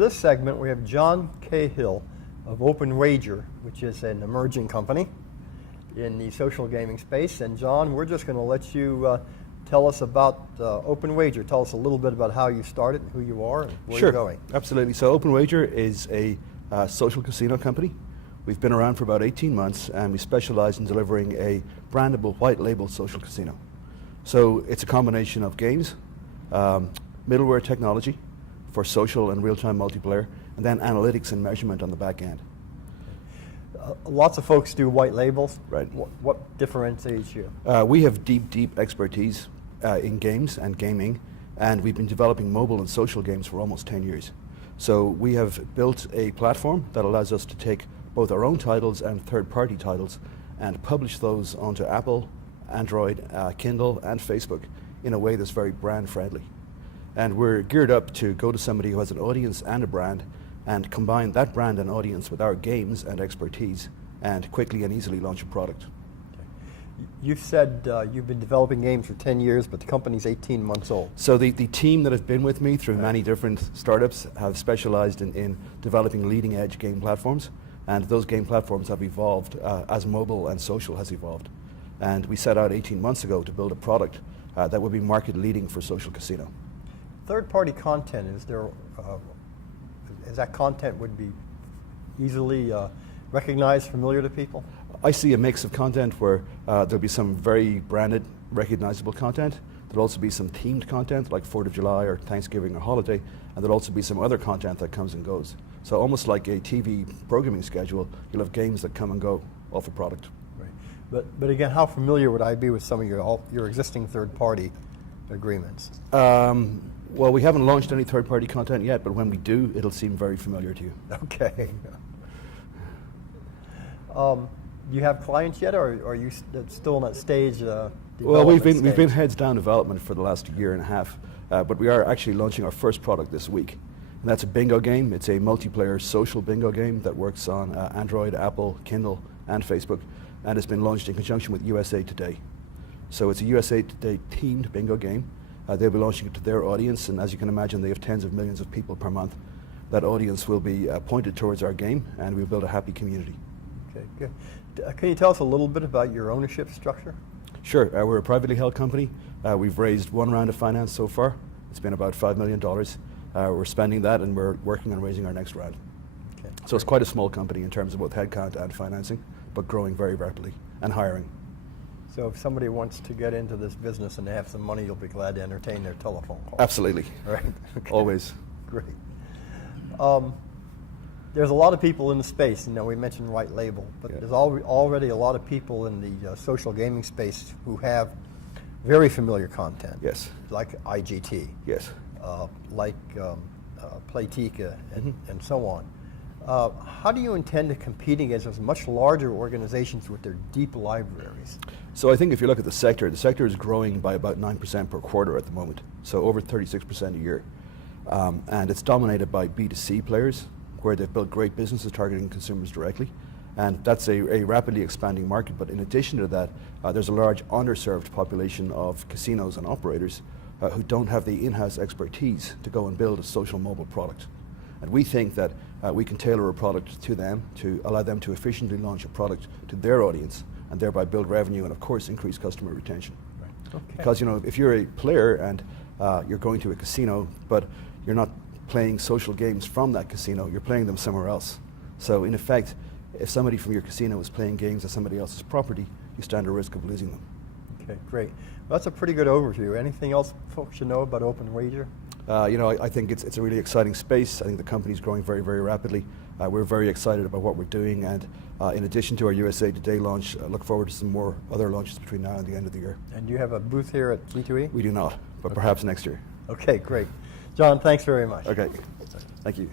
this segment, we have John Cahill of Openwager, which is an emerging company in the social gaming space. And John, we're just going to let you tell us about Openwager. Tell us a little bit about how you started, who you are, and where you're going. Absolutely. So Openwager is a social casino company. We've been around for about 18 months, and we specialize in delivering a brandable white label social casino. So it's a combination of games, middleware technology for social and real-time multiplayer, and then analytics and measurement on the back end. Lots of folks do white labels. Right. What differentiates you? We have deep expertise in games and gaming, and we've been developing mobile and social games for almost 10 years. So we have built a platform that allows us to take both our own titles and third-party titles and publish those onto Apple, Android, Kindle, and Facebook in a way that's very brand-friendly. And we're geared up to go to somebody who has an audience and a brand and combine that brand and audience with our games and expertise and quickly and easily launch a product. Okay. You've said you've been developing games for 10 years, but the company's 18 months old. So the team that have been with me through many different startups have specialized in developing leading edge game platforms, and those game platforms have evolved as mobile and social has evolved. And we set out 18 months ago to build a product that would be market leading for social casino. Third-party content, is that content would be easily recognized, familiar to people? I see a mix of content where there'll be some very branded, recognizable content. There'll also be some themed content like 4th of July or Thanksgiving or holiday, and there'll also be some other content that comes and goes. So almost like a TV programming schedule, you'll have games that come and go off a product. Right. But again, how familiar would I be with some of your existing third-party agreements? Well, we haven't launched any third-party content yet, but when we do, it'll seem very familiar to you. Okay. Do you have clients yet, or are you still in that stage? Well, we've been heads down development for the last year and a half, but we are actually launching our first product this week, and that's a bingo game. It's a multiplayer social bingo game that works on Android, Apple, Kindle, and Facebook, and it's been launched in conjunction with USA Today. So it's a USA Today themed bingo game. They'll be launching it to their audience, and as you can imagine, they have tens of millions of people per month. That audience will be pointed towards our game, and we'll build a happy community. Okay, good. Can you tell us a little bit about your ownership structure? Sure. We're a privately held company. We've raised one round of finance so far. It's been about $5 million. We're spending that, and we're working on raising our next round. Okay. So it's quite a small company in terms of both headcount and financing, but growing very rapidly and hiring. So if somebody wants to get into this business and they have some money, you'll be glad to entertain their telephone call. Absolutely. Right. Okay. Always. Great. There's a lot of people in the space. You know, we mentioned white label, but there's already a lot of people in the social gaming space who have very familiar content. Yes. Like IGT. Yes. Like Playtika and so on. How do you intend to compete against those much larger organizations with their deep libraries? So I think if you look at the sector is growing by about 9% per quarter at the moment, so over 36% a year. And it's dominated by B2C players, where they've built great businesses targeting consumers directly. And that's a rapidly expanding market. But in addition to that, there's a large underserved population of casinos and operators who don't have the in-house expertise to go and build a social mobile product. And we think that we can tailor a product to them to allow them to efficiently launch a product to their audience and thereby build revenue and, of course, increase customer retention. Right. Okay. Because, you know, if you're a player and you're going to a casino, but you're not playing social games from that casino, you're playing them somewhere else. So, in effect, if somebody from your casino is playing games on somebody else's property, you stand a risk of losing them. Okay, great. Well, that's a pretty good overview. Anything else folks should know about Openwager? You know, I think it's a really exciting space. I think the company's growing very, very rapidly. We're very excited about what we're doing, and in addition to our USA Today launch, I look forward to some more other launches between now and the end of the year. And do you have a booth here at G2E? We do not, but perhaps next year. Okay, great. John, thanks very much. Okay, thank you.